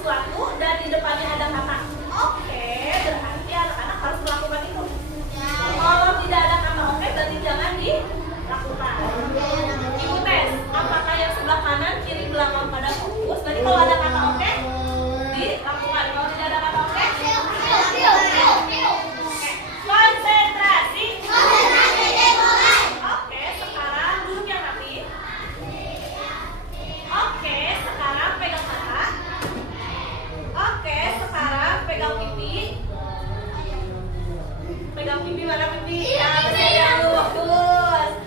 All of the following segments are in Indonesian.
sesuatu dan di depannya ada kata oke, berarti anak-anak harus melakukan itu. Kalau tidak ada kata oke, berarti jangan dilakukan. Ibu tes, apakah yang sebelah kanan, kiri, belakang pada fokus? Berarti kalau ada kata oke, dilakukan. Kalau tidak ada kata oke, konsentrasi. Oke, sekarang duduk yang rapi. Oke, sekarang pegang mata. Oke, sekarang pegang pipi. Pegang pipi, mana pipi? Ya, bagus.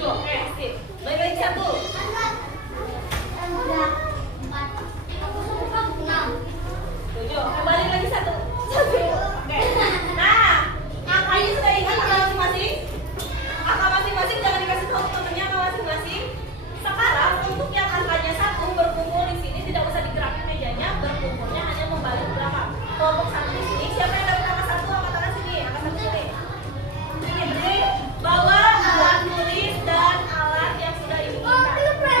7. Oke, sip. Balik lagi 1. 7. Kembali lagi 1. Oke. Nah, angkanya sudah ingat angka masing-masing? Angka masing-masing jangan dikasih tahu temennya angka masing-masing. Sekarang untuk yang angkanya 1 berkumpul di sini tidak usah digerakin mejanya, berkumpulnya hanya membalik ke belakang. Kelompok 1 di sini, siapa yang dapat angka 1? Angkat tangan sini, angka 1 sini. Ini berdiri, bawa alat tulis dan alat yang sudah ibu minta.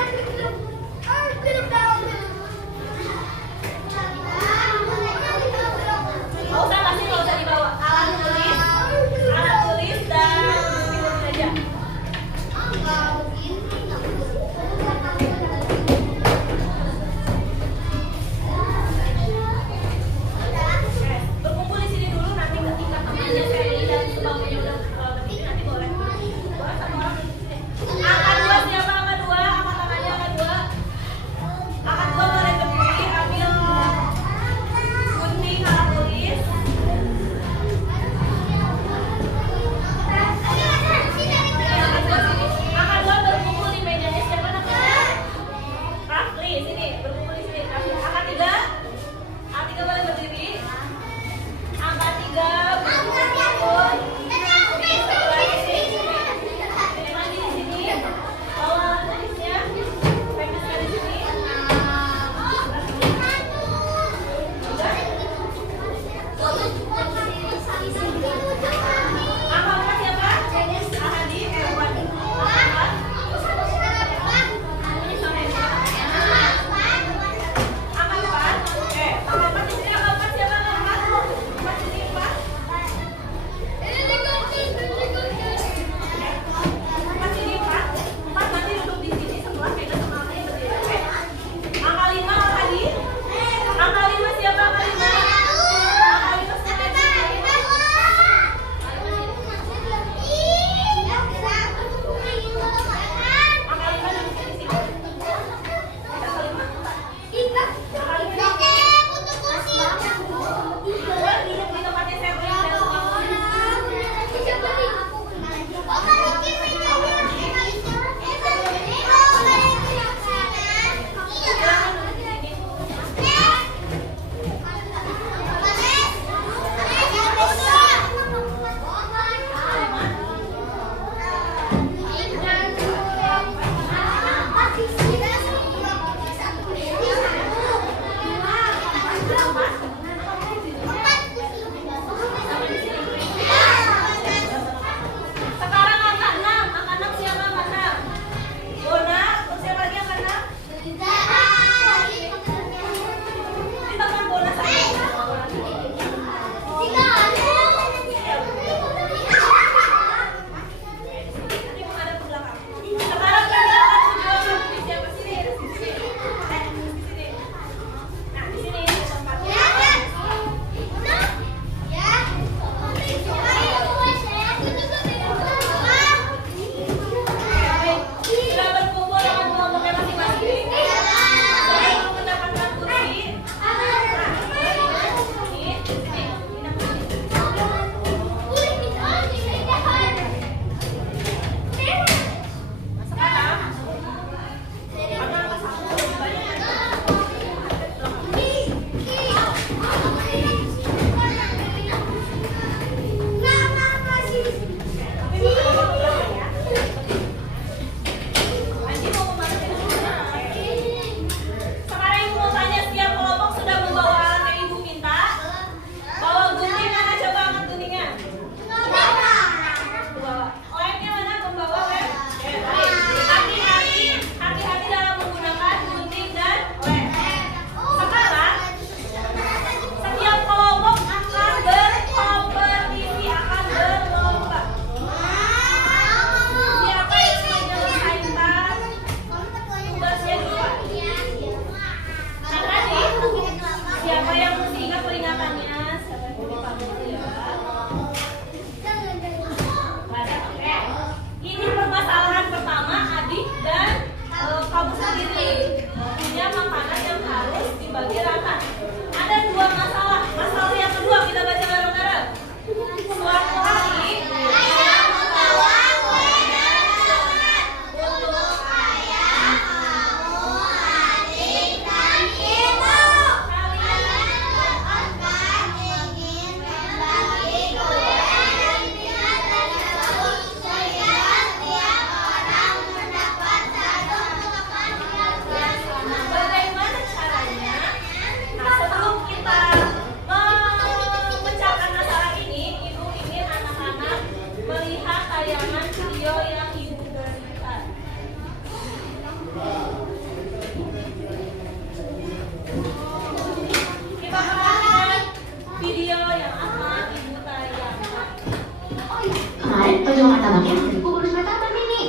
penjual martabaknya dari bonus martabak Mini.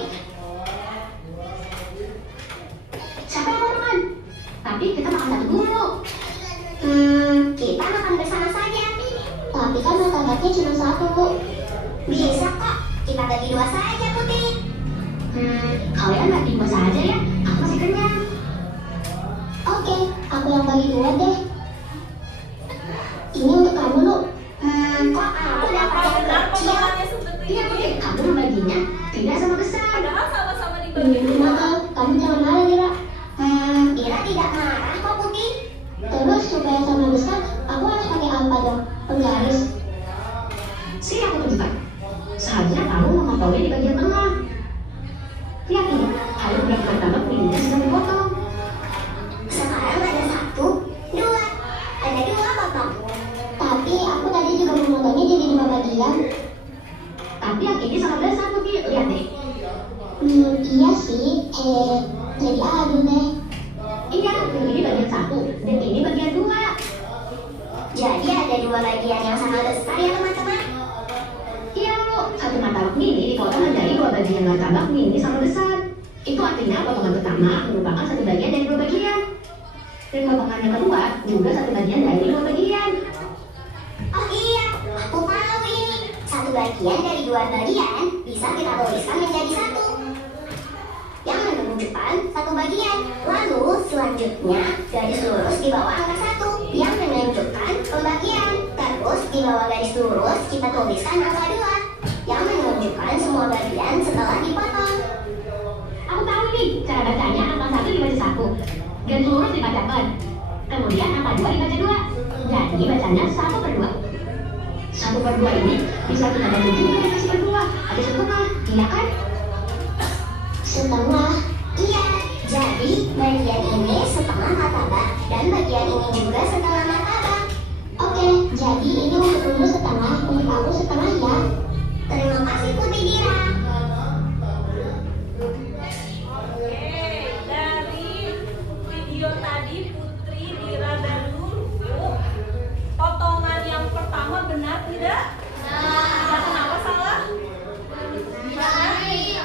Siapa yang mau makan? Tapi kita makan satu dulu. Kita makan bersama saja. Tapi kan martabaknya cuma satu. Bisa kok, kita bagi dua saja, Putih. Kalian bagi dua saja ya. Aku masih kenyang. Oke, aku yang bagi dua deh. Ini untuk kamu, Lu. Kok aku dapat yang Benar kecil? potongannya seperti Iya, ini. Putih. Kamu membaginya tidak sama besar. Padahal sama-sama dibagi dua. Maaf, kamu jangan marah, Dira. Dira tidak marah kok, Putih. Terus supaya sama besar, aku harus pakai apa dong? Penggaris. Sini aku tunjukkan. Seharusnya kamu memotongnya di bagian tengah. Lihat ini, ada beberapa martabak Mininya sedang dipotong. Sekarang ada satu, dua. Ada dua potong. Tapi aku tadi juga memotongnya jadi dua bagian. Tapi yang ini sangat besar, Putih. Lihat deh. Iya sih. Jadi adil deh. Iya, yang ini bagian satu dan ini bagian dua. Jadi ada dua bagian yang sama besar ya teman-teman. Iya, Lu. Satu martabak Mini dipotong menjadi dua bagian martabak Mini sama besar. Itu artinya potongan pertama merupakan satu bagian dari dua bagian. Dan potongan yang kedua juga satu bagian dari dua bagian. Oh iya, aku tahu ini. Satu bagian dari dua bagian bisa kita tuliskan menjadi satu. Yang menunjukkan satu bagian. Lalu selanjutnya garis lurus di bawah angka satu yang menunjukkan pembagian. Terus di bawah garis lurus kita tuliskan angka dua yang menunjukkan semua bagian setelah dipotong. Aku tahu nih, cara bacanya angka satu dibaca satu, garis lurus dibacakan, kemudian angka dua dibaca dua. Jadi bacanya 1/2. 1/2 ini bisa kita baca juga dengan 1/2 atau setengah, iya kan? Setengah. Iya, jadi bagian ini setengah martabak dan bagian ini juga setengah martabak. Oke, jadi ini untuk Lulu setengah, untuk aku setengah ya. Terima kasih Putih Dira. Oke, dari video tadi Putri, Dira, dan Lulu, potongan yang pertama benar tidak? Ya, kenapa salah?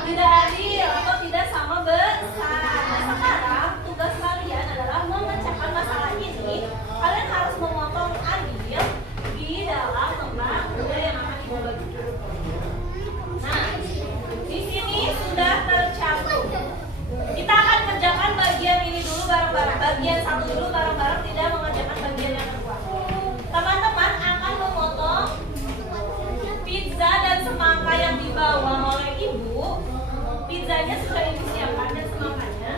Tidak adil atau tidak sama besar. Nah, sekarang tugas kalian adalah memecahkan masalah ini. Kalian harus memotong adil di dalam lembar kuda yang akan ibu bagi. Nah, di sini sudah tercantum. Kita akan kerjakan bagian ini dulu bareng-bareng. Bagian satu dulu bareng-bareng, tidak mengerjakan bagian yang kedua. Teman-teman akan memotong pizza dan semangka yang dibawa oleh ibu. Pizzanya sudah ibu siapkan dan semangkanya.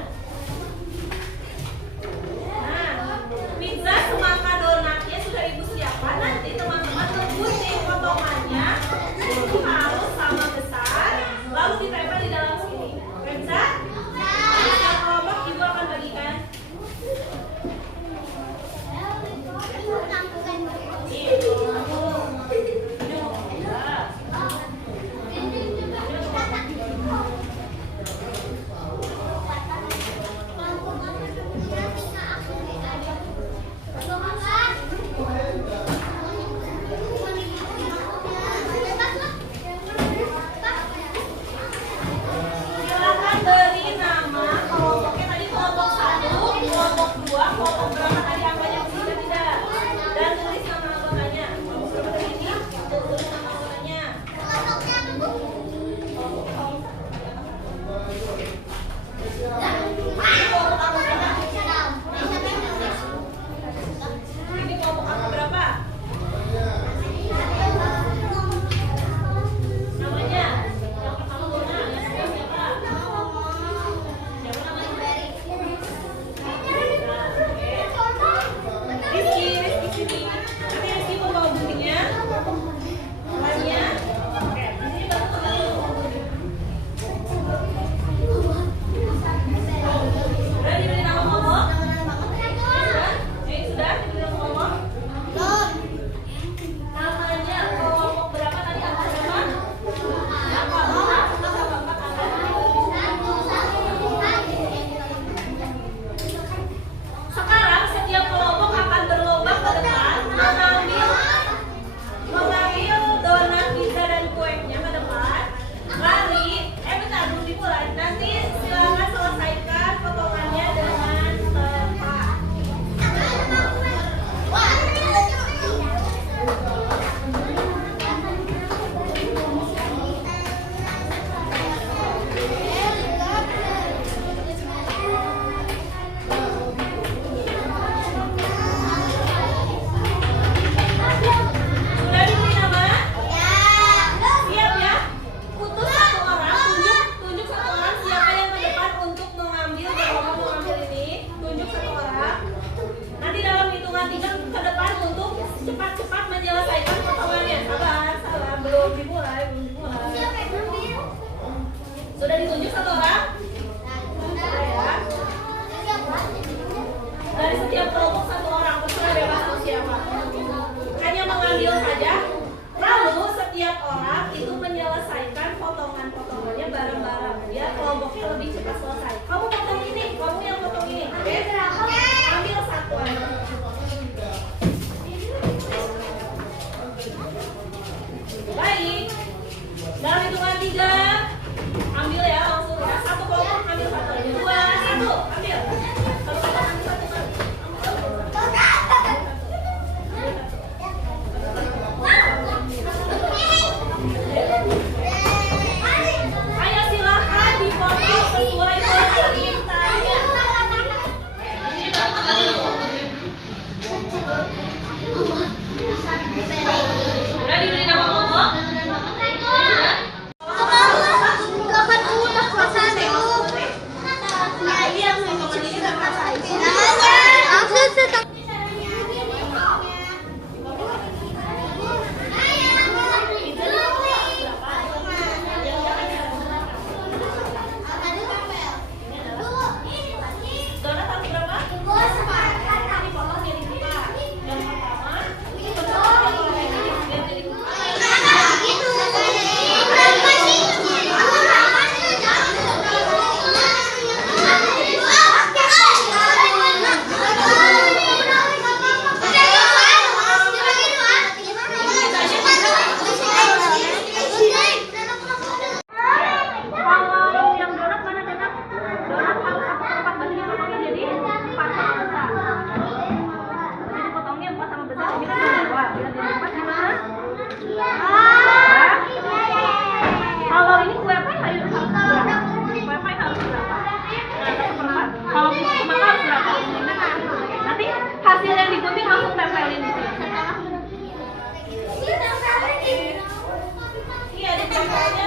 Nah, pizza, semangka, donatnya sudah ibu siapkan. Nanti teman-teman tebus nih potongannya harus sama besar, lalu ditempel di dalam sini. Bisa? Bisa kelompok ibu akan bagikan. Ambil ya langsung ya. Satu kelompok ambil satu. Dua, satu. Ambil. Satu kelompok ambil satu. Ayo silakan dipotong sesuai permintaannya. Udah diberi nama kelompok? Donat harus berapa? Dipotong jadi 4. Yang pertama, kalau yang donat mana donat? Donat kalau 1/4 bagian potongnya jadi 4 sama besar. Jadi potongnya 4 sama besar, ini kan 2. Bila jadi 4 gimana? Kalau ini kue pie harus berapa? Kue pie harus berapa? Nah, 1/4. Kalau ini semangka harus berapa? Nanti hasil yang digunting langsung tempelin di sini. Iya, ditempelnya.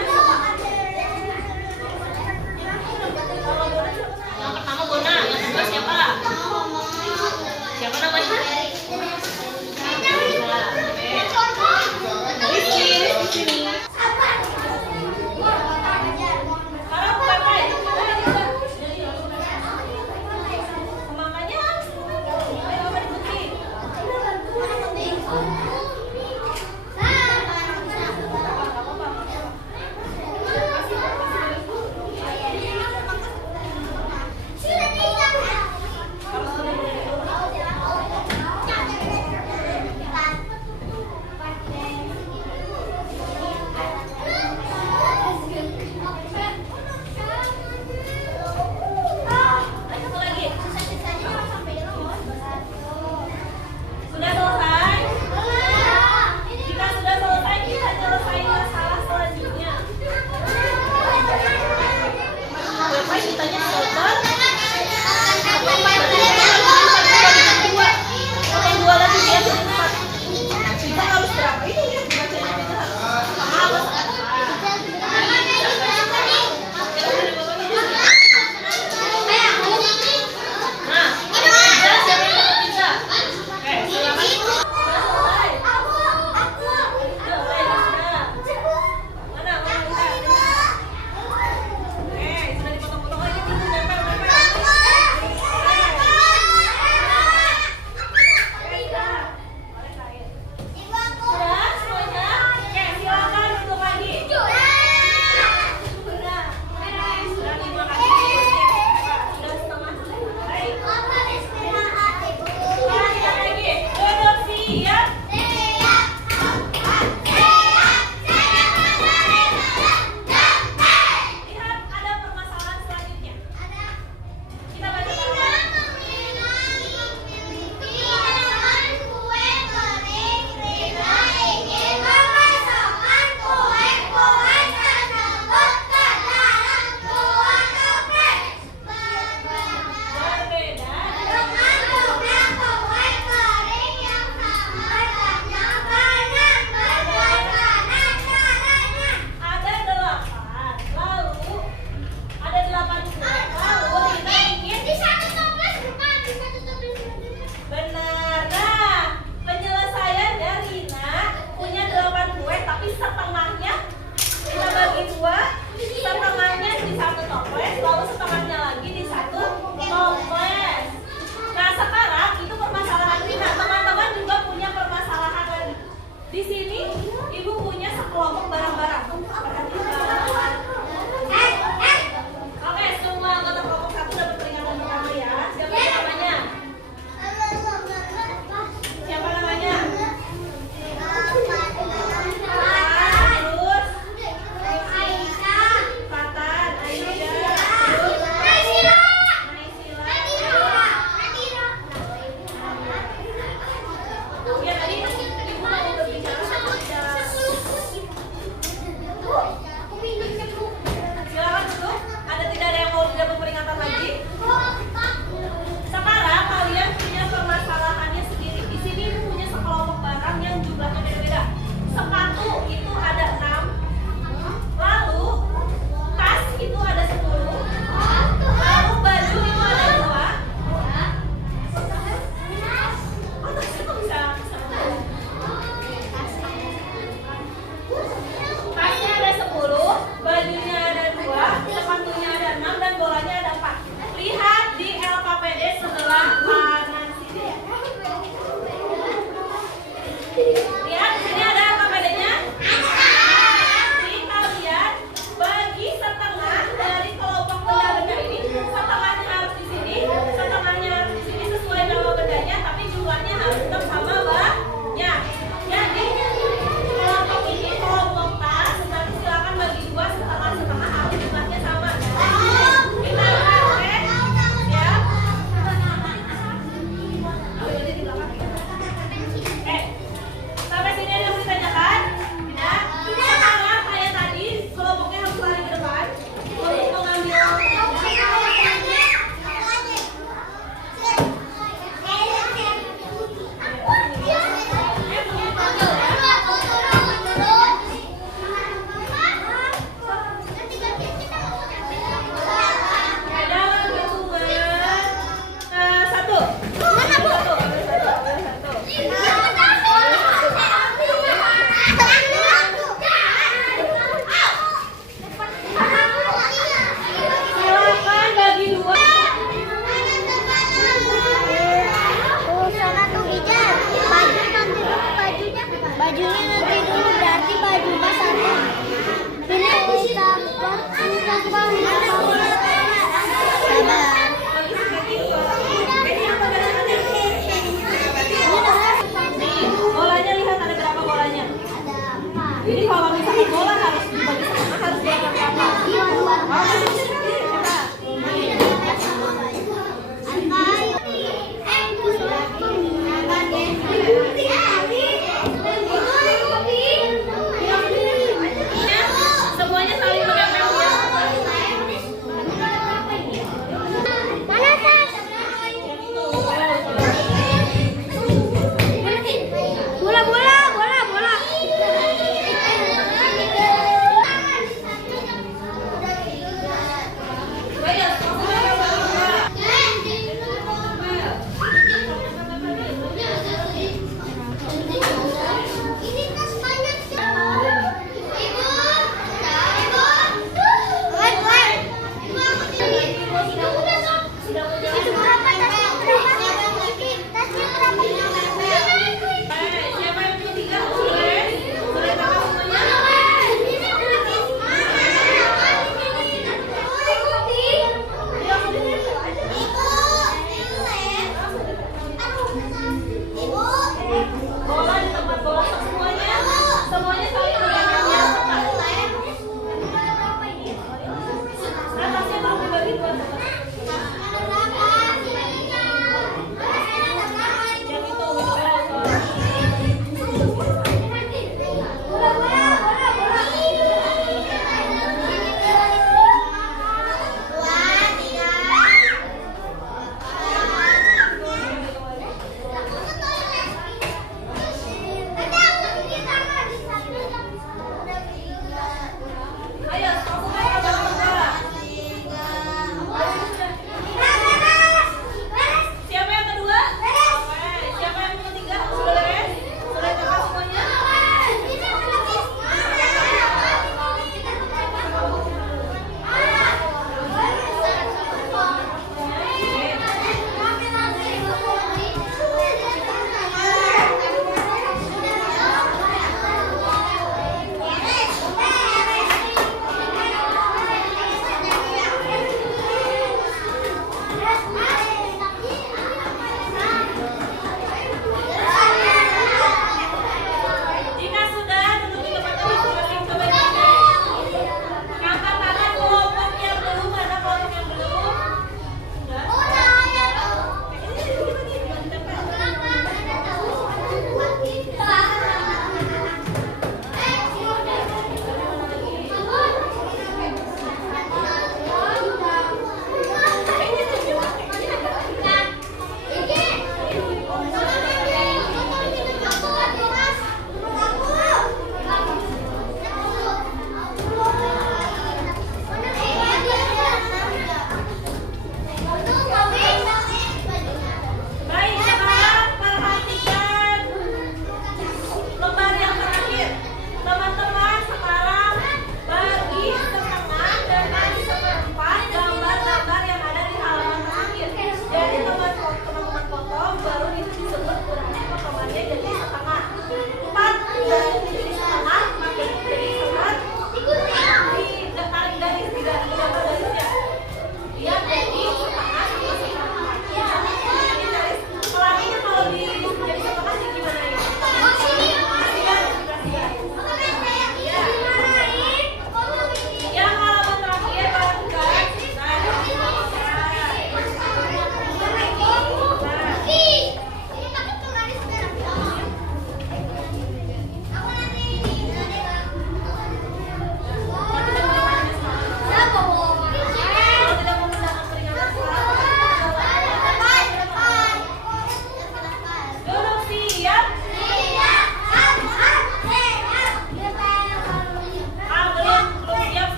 Yang pertama Bona, yang kedua siapa? Siapa namanya? Rizky di sini. Sekarang kue pie. Semangkanya. Ayo apa digunting?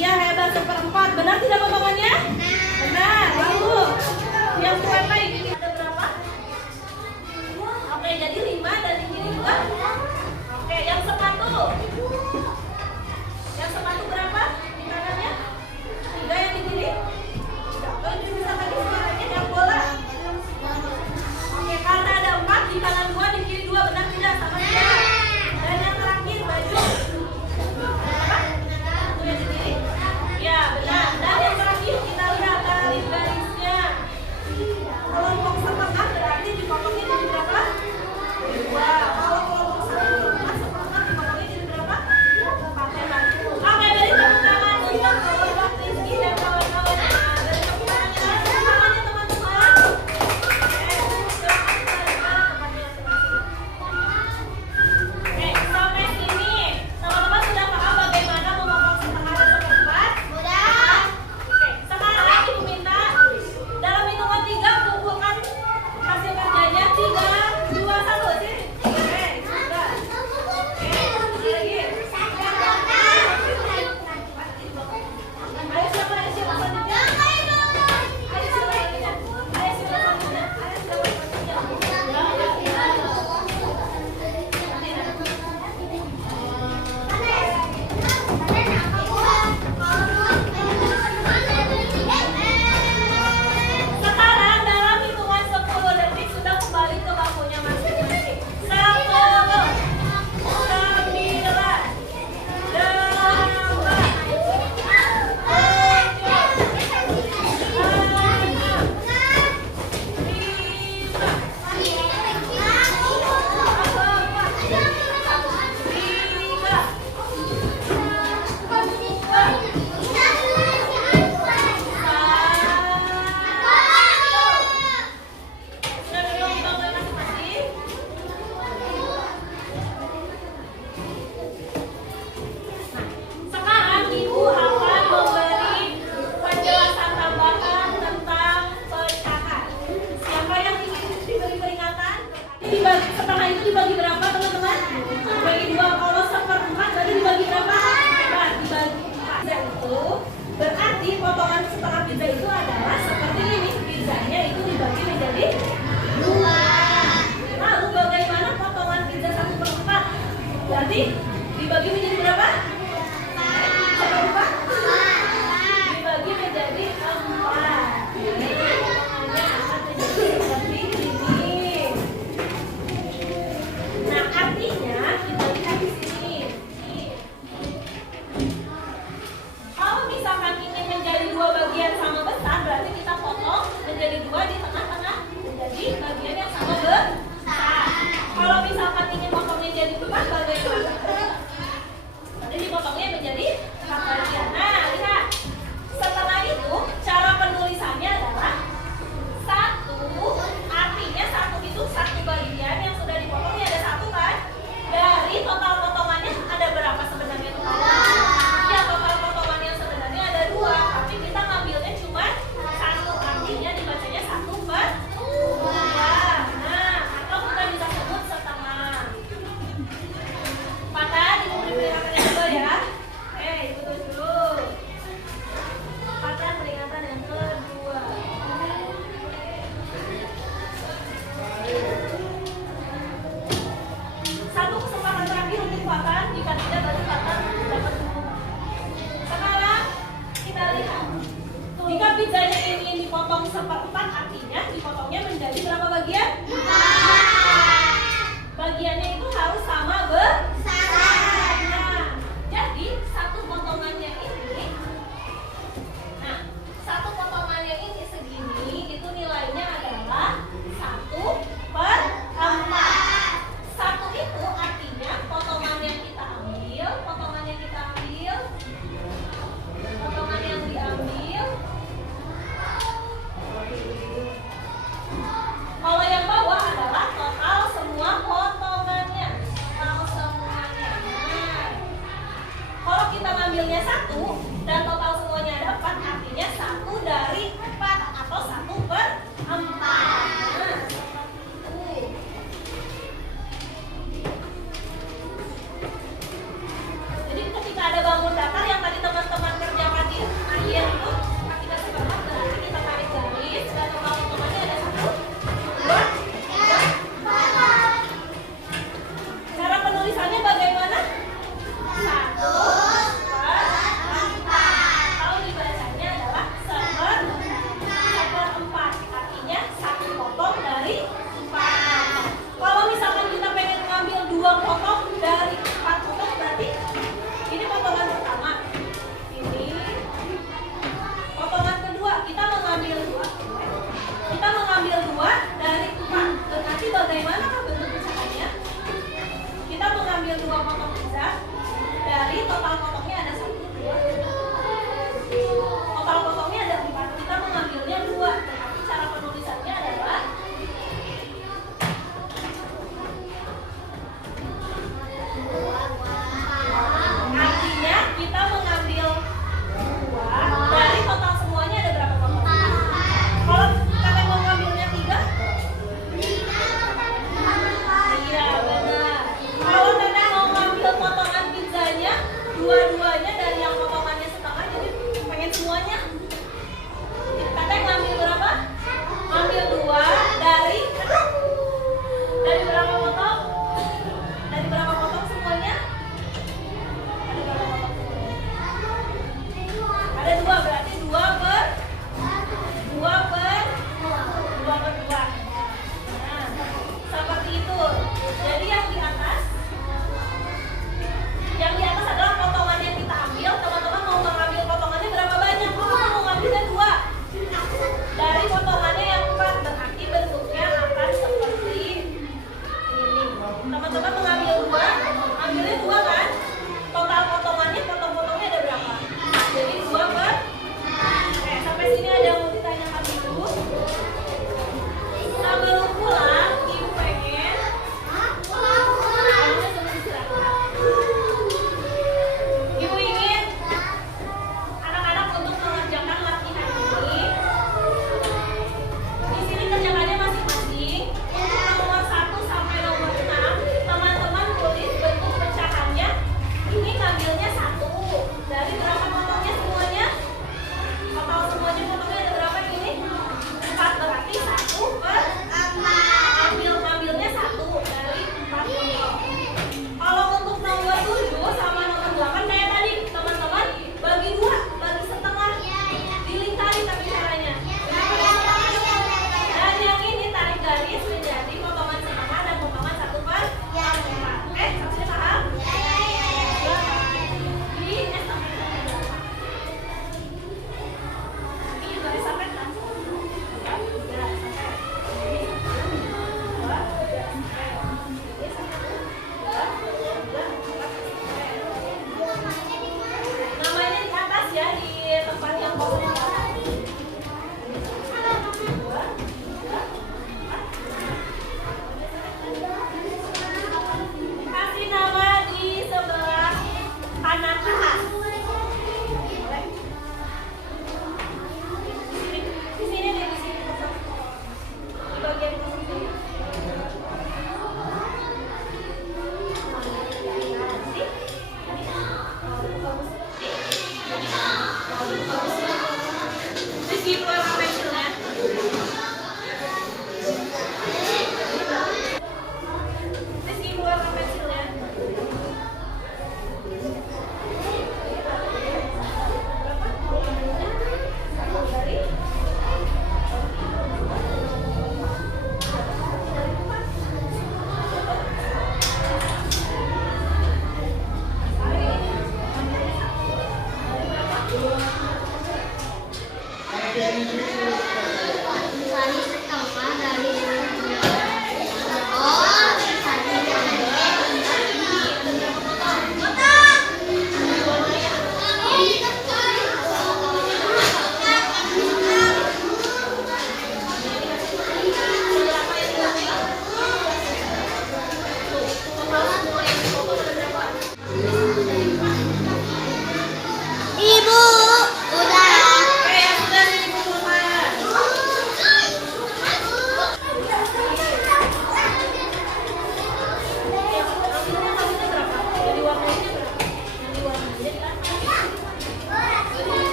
Iya, hebat, seperempat. Benar tidak potongannya? Benar. Lalu yang berapa ini ada berapa? Oke, jadi 5 dan ini 2. Oke, yang sepatu. Yang sepatu berapa? Di tangannya? 3 yang di kiri? Oke, bisa lagi suaranya yang bola. Oke, karena ada 4 di kanan 2, di kiri 2. Benar tidak? Sama tidak? Dan yang terakhir baju. Berapa? Satu yang di kiri? Ya, benar. Dan yang terakhir kita lihat garis-garisnya. Kelompok setengah berarti dipotongnya jadi berapa? 2. Kalau kelompok setengah dipotongnya jadi berapa? 4. Oke, dari tepuk tangan untuk kelompok Rizky dan kawan-kawan. Nah, dari tepuk tangannya teman-teman. Oke, sampai sini teman-teman sudah paham bagaimana memotong setengah dan seperempat? Sudah. Oke, sekarang ibu minta dalam hitungan 3 kumpulkan hasil kerjanya. 3, 2, 1. Sini. Oke, sudah. Oke, lagi. Ayo siapa selanjutnya? Ayo selanjutnya. Sekarang dalam hitungan 10 detik sudah kembali ke bangkunya masing-masing. 10, sekarang ibu akan memberi penjelasan tambahan tentang pecahan. Siapa yang ingin diberi peringatan? Setengah itu dibagi berapa teman-teman? Dibagi 2. Kalau seperempat berarti dibagi berapa? Hebat, dibagi 4. Pizza itu berarti potongan setengah pizza itu adalah seperti ini. Pizzanya itu dibagi menjadi 2. Lalu bagaimana potongan pizza 1/4? Berarti dibagi menjadi berapa? Seperempat? Dibagi menjadi 4. Jadi potongannya akan menjadi seperti ini. Nah, artinya kita lihat di sini. Kalau misalkan ingin menjadi 2 bagian sama besar, berarti kita potong menjadi 2 di tengah-tengah menjadi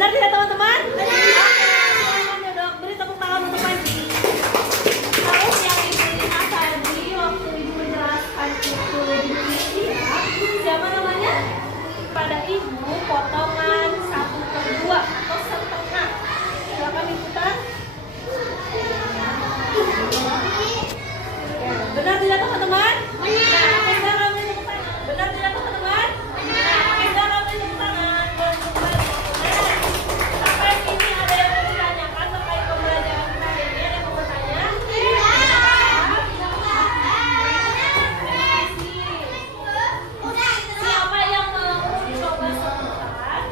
Benar tidak teman-teman? Oke, dok. Beri tepuk tangan untuk Panji. Terus yang Ibu tadi waktu Ibu menjelaskan itu di siapa namanya? Pada Ibu potongan 1/2 atau setengah. Silakan diputar. Benar tidak teman-teman? Nah, bisa kami tepuk tangan. Benar tidak teman-teman? Nah, bisa kami tepuk tangan. Nah, sampai sini ada yang mau ditanyakan terkait pembelajaran kita hari ini? Ada yang mau bertanya? Siapa yang mau coba sebutkan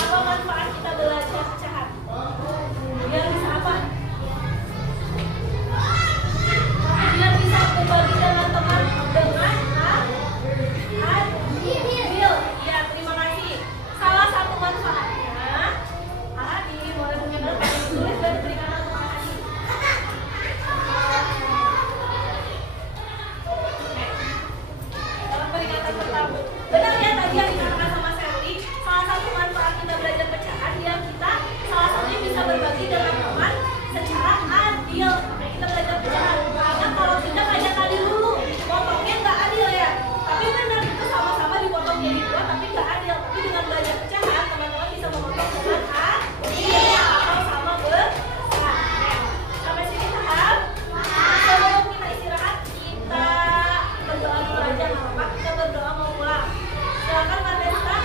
apa manfaat kita belajar pecahan? Biar bisa apa? Biar bisa berbagi dengan teman dengan adil. Ya, terima kasih. Salah satu manfaatnya, adil boleh mendengar tulis dan diberikan terima kasih. Dalam peringatan pertama, benar ya tadi yang dikatakan sama Sally. Salah satu manfaat kita belajar pecahan, biar kita salah satunya bisa berbagi dengan teman secara adil. Makanya kita belajar pecahan. Karena kalau tidak kayak tadi dulu, potongnya nggak adil ya. Tapi benar itu sama-sama dipotong jadi 2, tapi nggak adil. Tapi dengan belajar pecahan, teman-teman bisa memotong dengan adil atau sama besar. Sampai sini paham? Sebelum kita istirahat, kita berdoa dulu aja nggak apa-apa. Kita berdoa mau pulang. Silakan Mbak Desta.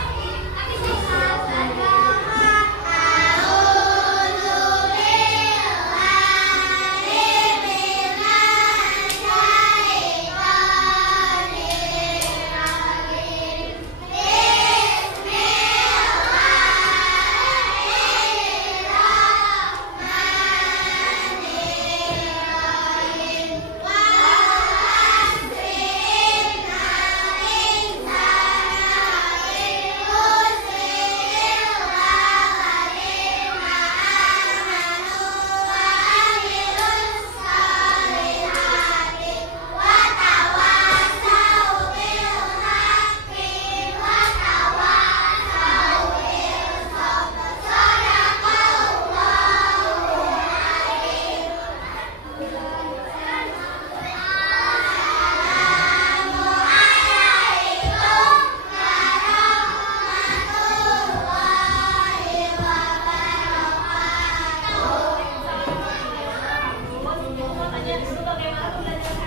Mau tanya dulu bagaimana pembelajaran